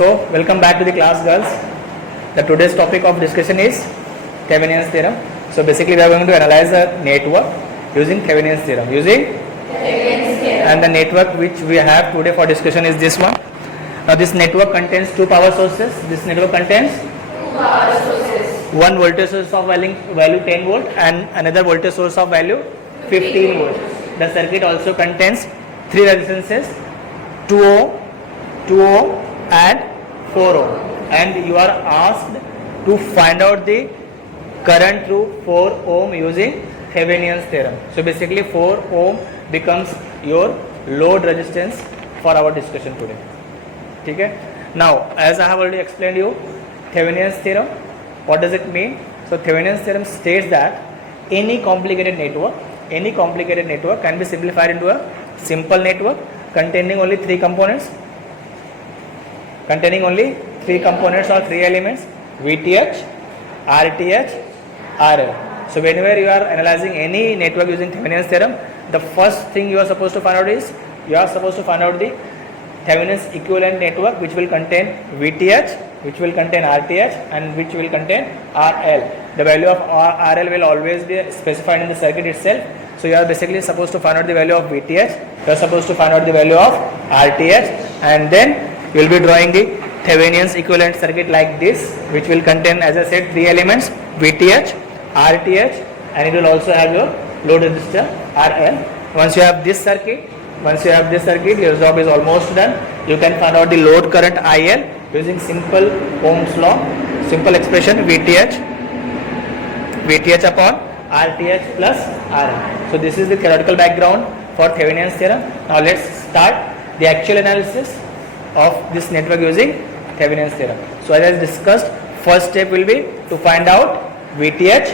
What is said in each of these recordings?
So, welcome back to the class, girls. The today's topic of discussion is Thevenin's theorem. So, basically, we are going to analyze a network using Thevenin's theorem. And the network which we have today for discussion is this one. Now, this network contains two power sources. This network contains one voltage source of value 10 volt and another voltage source of value 15 volt. The circuit also contains three resistances, 2 ohm, 2 ohm and 4 ohm, and you are asked to find out the current through 4 ohm using Thevenin's theorem. So basically 4 ohm becomes your load resistance for our discussion today. Okay? Now, as I have already explained you Thevenin's theorem, what does it mean? So Thevenin's theorem states that any complicated network can be simplified into a simple network containing only three components or three elements: VTH, RTH, RL. So whenever you are analyzing any network using Thevenin's theorem, the first thing you are supposed to find out is the Thevenin's equivalent network, which will contain VTH, which will contain RTH, and which will contain RL. The value of RL will always be specified in the circuit itself. So you are basically supposed to find out the value of VTH, you are supposed to find out the value of RTH, and then you will be drawing the Thevenin's equivalent circuit like this, which will contain, as I said, three elements: VTH, RTH, and it will also have your load resistor RL. Once you have this circuit, your job is almost done. You can find out the load current IL using simple Ohm's law, simple expression VTH upon RTH plus RL. So this is the theoretical background for Thevenin's theorem. Now let's start the actual analysis of this network using Thevenin's theorem. So as I discussed, first step will be to find out VTH,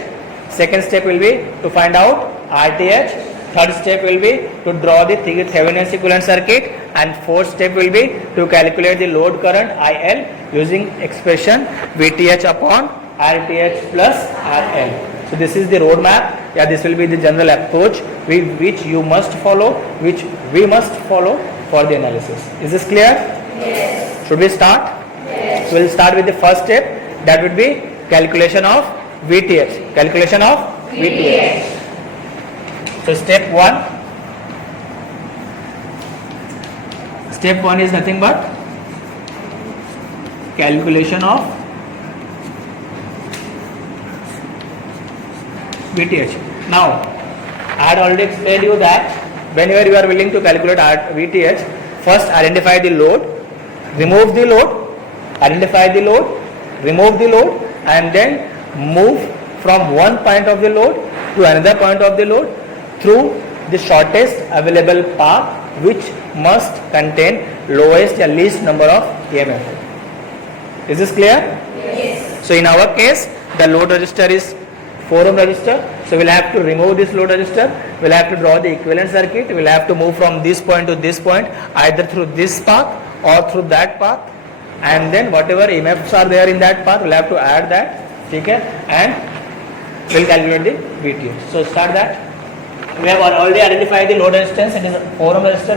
second step will be to find out RTH, third step will be to draw the Thevenin's equivalent circuit, and fourth step will be to calculate the load current IL using expression VTH upon RTH plus RL. So this is the roadmap. This will be the general approach which you must follow, which we must follow for the analysis. Is this clear? Yes. Should we start? Yes. We will start with the first step, that would be calculation of VTH. So step 1 is nothing but calculation of VTH. Now, I had already explained you that whenever you are willing to calculate VTH, first identify the load, remove the load, identify the load, remove the load, and then move from one point of the load to another point of the load through the shortest available path, which must contain lowest or least number of EMF. Is this clear? Yes. So in our case, the load resistor is 4 ohm resistor. So we'll have to remove this load resistor. We'll have to draw the equivalent circuit. We'll have to move from this point to this point, either through this path or through that path. And then whatever EMFs are there in that path, we'll have to add that. Okay? And we'll calculate the VTH. So start that. We have already identified the load resistance. It is 4 ohm resistor.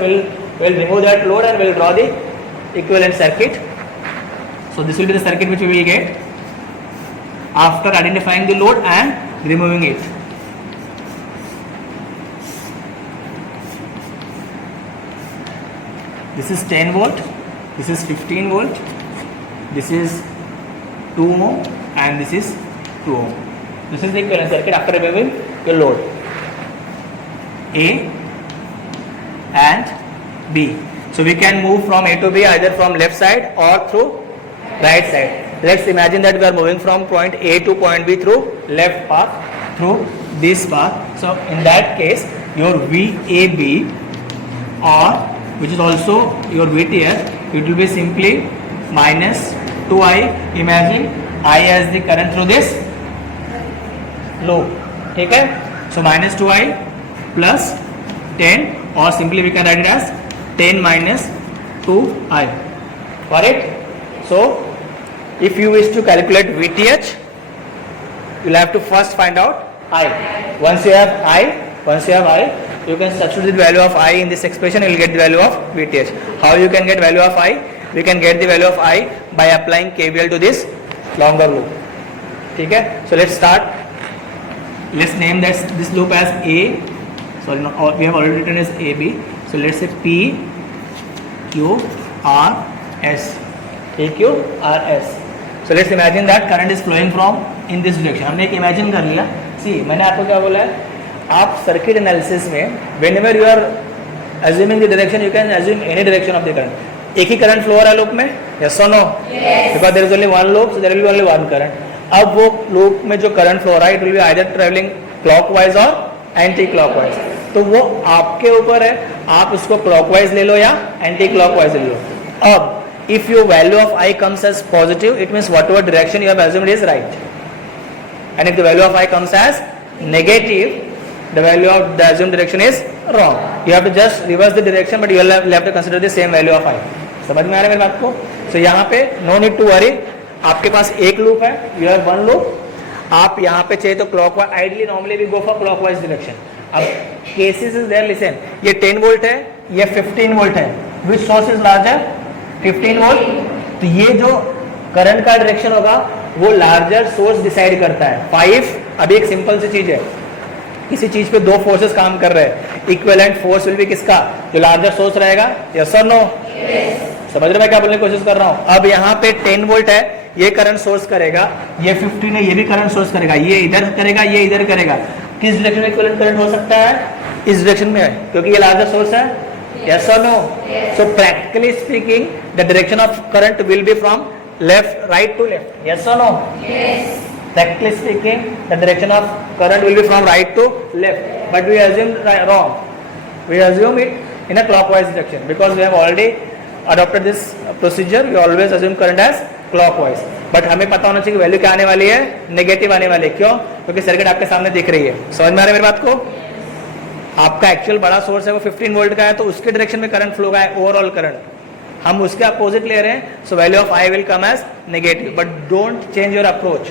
We'll remove that load and we'll draw the equivalent circuit. So this will be the circuit which we will get after identifying the load and removing it. This is 10 volt, this is 15 volt, this is 2 ohm and this is 2 ohm. This is the equivalent circuit after removing the load. A and B. So we can move from A to B either from left side or through right side. Let's imagine that we are moving from point A to point B through left path, through this path. So in that case, your VAB, or which is also your VTH, it will be simply minus 2I. Imagine I as the current through this loop. Okay? So minus 2I plus 10, or simply we can write it as 10 minus 2I. Got it? So if you wish to calculate VTH, you will have to first find out I. Once you have I, you can substitute the value of I in this expression, you will get the value of VTH. How you can get value of I? we can get the value of I by applying KVL to this longer loop. ठीक है, so let's start. Let's name this loop as A. Sorry, no, we have already written as AB. So let's say P Q R S. P Q R S. So let's imagine that current is flowing from in this direction. हमने एक imagine कर लिया. See, मैंने आपको क्या बोला है, आप सर्किट एनालिसिस में whenever you are assuming the direction, you can assume any direction of the current. एक ही करंट फ्लो हो रहा है लूप में, yes or no? Yes. Because there is only one loop, so there will be only one current. अब वो loop में जो current flow हो रहा है, it will be either traveling clockwise or anti clockwise. तो वो आपके ऊपर है, आप उसको क्लॉकवाइज ले लो या एंटी क्लॉकवाइज ले लो. अब if your value of I comes as positive, it means whatever direction you have assumed is right. And if the value of I comes as negative, the value of the assumed direction is wrong. You have to just reverse the direction, but you will have to consider the same value of I. समझ में आ रहा है मेरी बात को? So यहाँ पे no need to worry. आपके पास एक लूप है, you have one loop. आप यहाँ पे चाहिए तो clockwise, ideally normally we go for clockwise direction. अब cases is there, listen. ये 10 वोल्ट है, ये 15 वोल्ट है. Which source is larger? 15 volt. तो ये जो करंट का डायरेक्शन होगा वो लार्जर सोर्स डिसाइड करता है. 5 अभी एक सिंपल सी चीज है, किसी चीज पे दो फोर्सेस काम कर रहे हैं, इक्विवेलेंट फोर्स विल बी किसका, जो लार्जर सोर्स रहेगा. यस और नो? समझ रहे मैं क्या बोलने की कोशिश कर रहा हूं. अब यहाँ पे 10 वोल्ट है, ये करंट सोर्स करेगा, ये 15 है, ये भी करंट सोर्स करेगा, ये इधर करेगा, ये इधर करेगा. किस डायरेक्शन में इक्विवेलेंट करंट हो सकता है? इस डायरेक्शन में है, क्योंकि ये लार्जर सोर्स है. यस और no? So practically speaking the direction of current will be from left right to left. Yes और no? Practically speaking, the direction of current will be from right to left, but we assume wrong. We assume it in a clockwise direction because we have already adopted this procedure. We always assume current as clockwise. But हमें पता होना चाहिए कि value क्या आने वाली है, negative आने वाली है. क्यों? क्योंकि सर्किट आपके सामने दिख रही है. समझ में आ रहा है मेरी बात को? आपका एक्चुअल बड़ा सोर्स है वो 15 वोल्ट का है, तो उसके डायरेक्शन में करंट फ्लो का है, ओवरऑल करंट. हम उसके अपोजिट ले रहे हैं, so value of I will come as negative. But don't change your approach.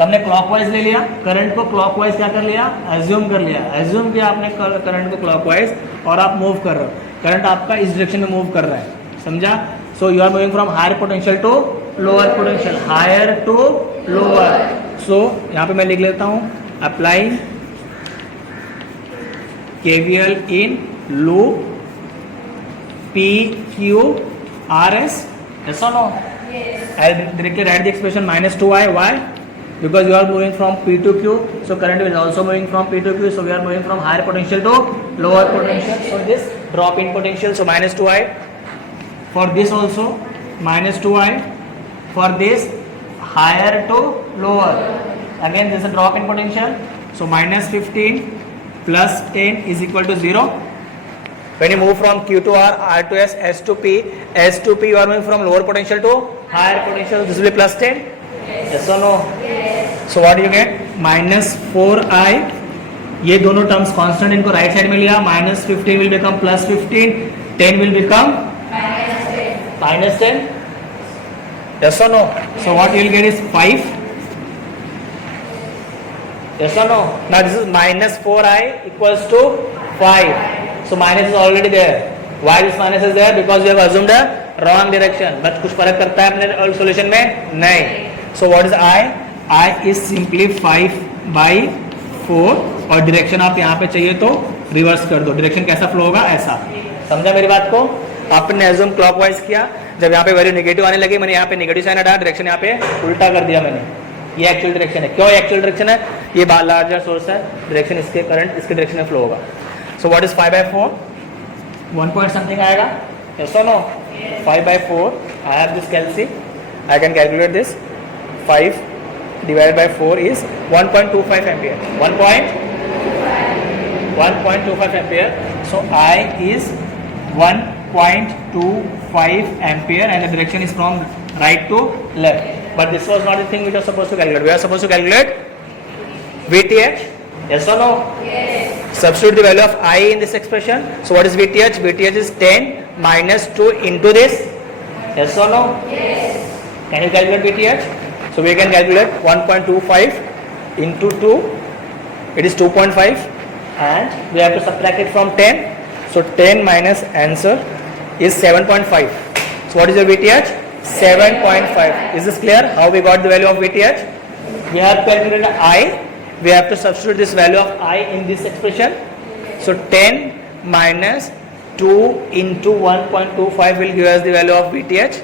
हमने क्लॉकवाइज ले लिया, करंट को क्लॉकवाइज क्या कर लिया, एज्यूम कर लिया. एज्यूम किया आपने करंट को क्लॉकवाइज और आप मूव कर रहे हो. करंट आपका इस डायरेक्शन में मूव कर रहा है, समझा? So you are moving from higher potential to lower potential, higher to lower. So यहाँ पे मैं लिख लेता हूँ, applying KVL in loop P Q R S. Yes और no? I'll directly write the expression minus 2i. Why? Because you are moving from P to Q, so current is also moving from P to Q, so we are moving from higher potential to lower potential. So this drop in potential, so minus 2i. For this also minus 2i. For this higher to lower, again this is a drop in potential, so minus 15 plus 10 is equal to 0. When you move from Q to R, R to S, S to P, S to P, you are moving from lower potential to higher potential. This will be plus 10. Yes or no? So what do you get? Minus 4i. ये दोनों terms constant, इनको right side में लिया. Minus 15 will become plus 15. 10 will become minus 10. Yes or no? So what you will get is 5. Yes or no? Now this is minus 4i equals to 5. So minus is already there. Why this minus is there? Because you have assumed a wrong direction. But कुछ फर्क करता है अपने solution में? नहीं. So what is I? I is simply 5/4 और direction आप यहाँ पे चाहिए तो रिवर्स कर दो. डायरेक्शन कैसा फ्लो होगा, ऐसा. समझा मेरी बात को? आपने एज्यूम क्लॉकवाइज किया, जब यहाँ पे वैल्यू नेगेटिव आने लगी, मैंने यहाँ पे नेगेटिव साइन हटाया, डायरेक्शन यहाँ पे उल्टा कर दिया मैंने. ये एक्चुअल डायरेक्शन है. क्यों एक्चुअल डायरेक्शन है? ये लार्जर सोर्स है, डायरेक्शन इसके करंट इसके डायरेक्शन में फ्लो होगा. So what is 5/4? 1 point something आएगा. Yes or no? 5/4. I have this calci. I can calculate this. 5 divided by 4 is 1.25 ampere. 1.25 ampere. So I is 1.25 ampere and the direction is from right to left. But this was not the thing which was supposed to calculate. We are supposed to calculate VTH. Yes or no? Yes. Substitute the value of I in this expression. So what is VTH? VTH is 10 minus 2 into this. Yes or no? Yes. Can you calculate VTH? So we can calculate 1.25 into 2. It is 2.5 and we have to subtract it from 10. So 10 minus answer is 7.5. So So what is your VTH? 7.5. Is this clear? How we got the value of VTH? We have calculated I. We have to substitute this value of I in this expression. So 10 minus 2 into 1.25 will give us the value of VTH.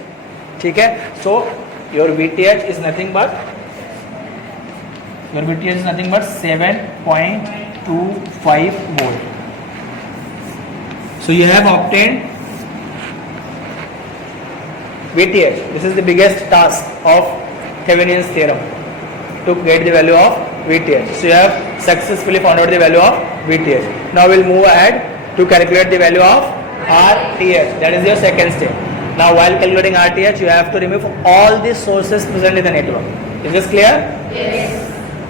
ठीक है? So your VTH is nothing but 7.25 volt. So you have obtained VTH. This is the biggest task of Thevenin's theorem, to get the value of VTH. So you have successfully found out the value of VTH. Now we'll move ahead to calculate the value of RTH. That is your second step. Now while calculating RTH, you have to remove all the sources present in the network. Is this clear? Yes.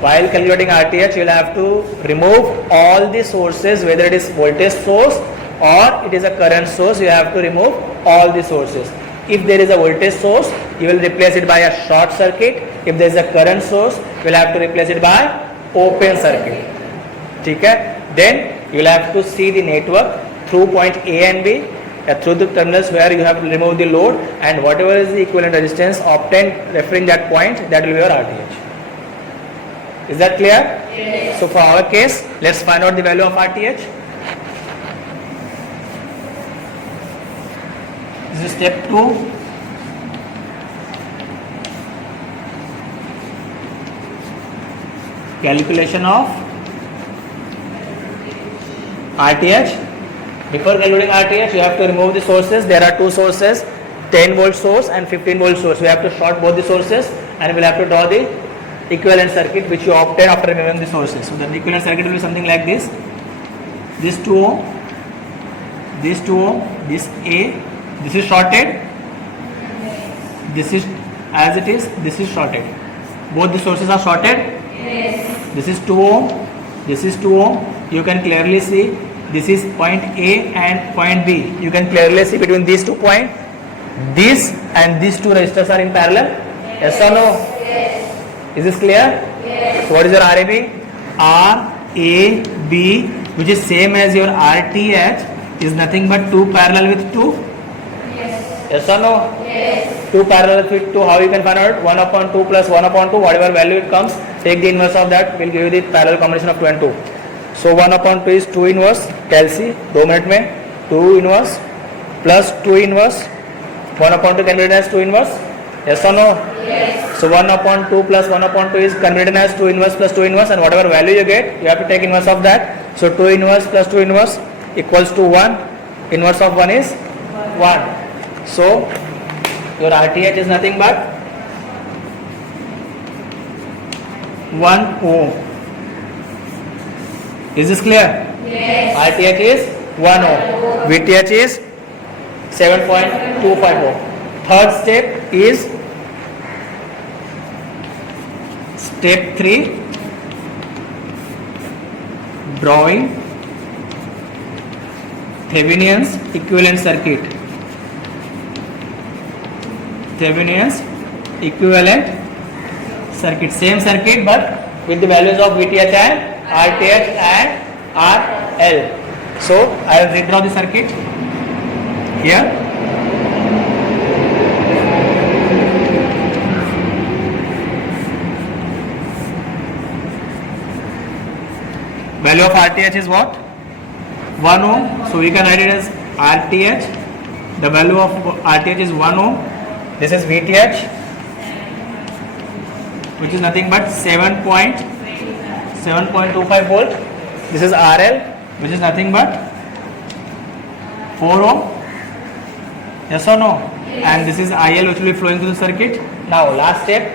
While calculating RTH, you will have to remove all the sources, whether it is voltage source or it is a current source. You have to remove all the sources. If there is a voltage source, you will replace it by a short circuit. If there is a current source, you will have to replace it by open circuit. ठीक है? Then you will have to see the network through point A and B, through the terminals where you have to remove the load, and whatever is the equivalent resistance obtained referring that point, that will be your RTH. Is that clear? Yes. So for our case, let's find out the value of RTH. This is step 2. Calculation of RTH. Before calculating RTH, you have to remove the sources. There are two sources, 10 volt source and 15 volt source. We have to short both the sources, and we will have to draw the equivalent circuit which you obtain after removing the sources. So the equivalent circuit will be something like this. This 2 ohm, this 2 ohm, this A, this is shorted, this is as it is, this is shorted. Both the sources are shorted. Yes. This is 2 ohm, this is 2 ohm. You can clearly see this is point A and point B. You can clearly see between these 2 points, this and these two resistors are in parallel. Yes or no? Yes. Is this clear? Yes. So what is your RAB? RAB, which is same as your RTH, is nothing but 2 parallel with 2. Yes. Yes or no? Yes. 2 parallel with 2. How you can find out? 1 upon 2 plus 1 upon 2, whatever value it comes, take the inverse of that, will give you the parallel combination of 2 and 2. So 1 upon 2 is 2 inverse, calci, 2 minute में 2 inverse plus 2 inverse, 1 upon 2 can be written as 2 inverse. Yes or no? Yes. So 1 upon 2 plus 1 upon 2 is converted as 2 inverse plus 2 inverse, and whatever value you get, you have to take inverse of that. So 2 inverse plus 2 inverse equals to 1. Inverse of 1 is 1. So your RTH is nothing but 1 ohm. Is this clear? Yes. RTH is 1 ohm. VTH is 7.25 ohm. Third step is step 3, drawing Thevenin's equivalent circuit. Thevenin's equivalent circuit. Same circuit but with the values of VTH and RTH and RL. So I will redraw the circuit here. Value of RTH is what? 1 ohm. So we can write it as RTH. The value of RTH is 1 ohm. This is VTH, which is nothing but 7.25 volt. This is RL, which is nothing but 4 ohm. Yes or no? Yes. And this is IL, which will be flowing through the circuit. Now last step,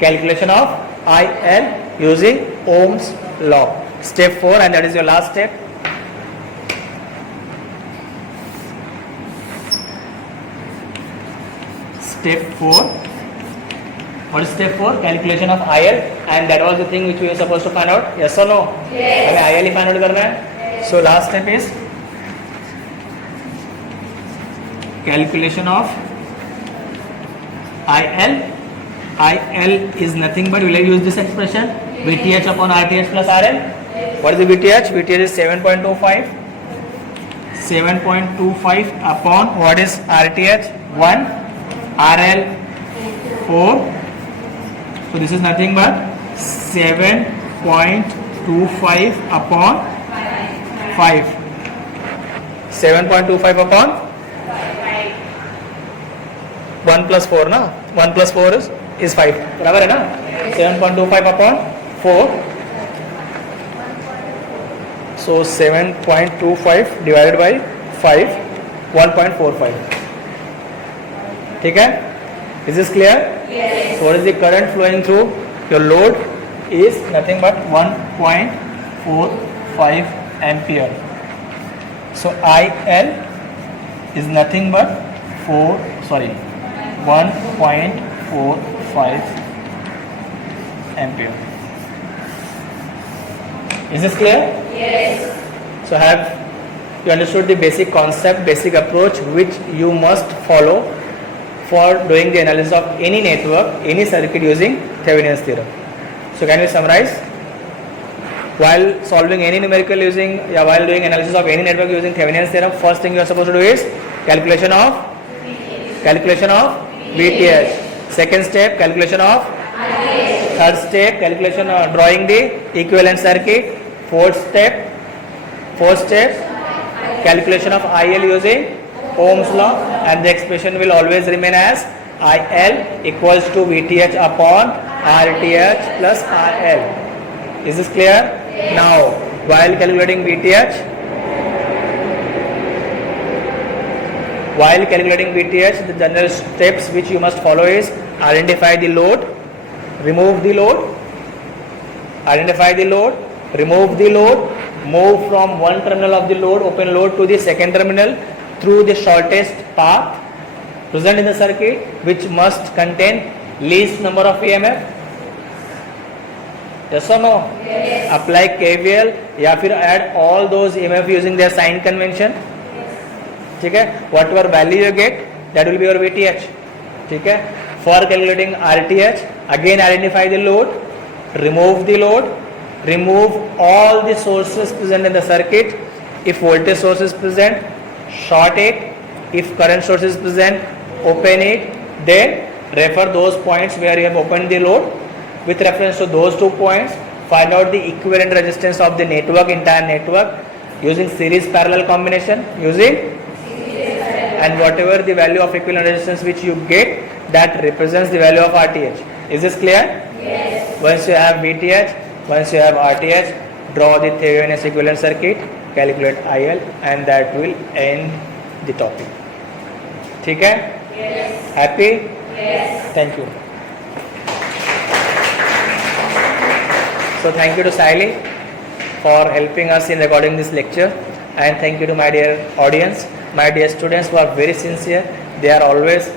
calculation of IL using Ohm's law. Step 4, and that is your last step. Step 4. What is step 4? Calculation of IL, and that was the thing which we were supposed to find out. Yes or no? Yes. हमें IL ही find out करना है. So last step is calculation of IL. IL is nothing but, will I use this expression? VTH upon RTH plus RL. What is the VTH? VTH is 7.25. 7.25 upon what is RTH? 1. RL 4. So this is nothing but 7.25 upon 5. 7.25 upon 1 plus 4 ना, 1 plus 4 is 5, बराबर है ना. 7.25 upon 4. So 7.25 divided by 5, 1.45. ठीक है? Is this clear? Yes. So what is the current flowing through your load is nothing but 1.45 ampere. So IL is nothing but 1.45 ampere. Is this clear? Yes. So have you understood the basic concept, basic approach which you must follow for doing the analysis of any network, any circuit using Thevenin's theorem. So can we summarize? While solving any numerical while doing analysis of any network using Thevenin's theorem, first thing you are supposed to do is calculation of VTH. Second step, calculation of ITH. third step, calculation of drawing the equivalent circuit. Fourth step, calculation of IL using Ohm's law, and the expression will always remain as IL equals to VTH upon RTH plus RL. Is this clear? Now, while calculating VTH, the general steps which you must follow is identify the load, remove the load, move from one terminal of the load, open load, to the second terminal through the shortest path present in the circuit, which must contain least number of EMF. Yes or no? Yes. Apply KVL या फिर add all those EMF using their sign convention. ठीक है? Whatever value you get, that will be your VTH. ठीक है? For calculating RTH, again identify the load, remove all the sources present in the circuit. If voltage source is present, short it. If current source is present, open it. Then refer those points where you have opened the load. With reference to those 2 points, find out the equivalent resistance of the entire network using series parallel combination, and whatever the value of equivalent resistance which you get, that represents the value of RTH. Is this clear? Yes. Once you have VTH, once you have RTH, draw the Thevenin's equivalent circuit, calculate IL, and that will end the topic. ठीक है? Yes. Happy? Yes. Thank you. So thank you to Saili for helping us in recording this lecture, and thank you to my dear audience, my dear students who are very sincere. They are always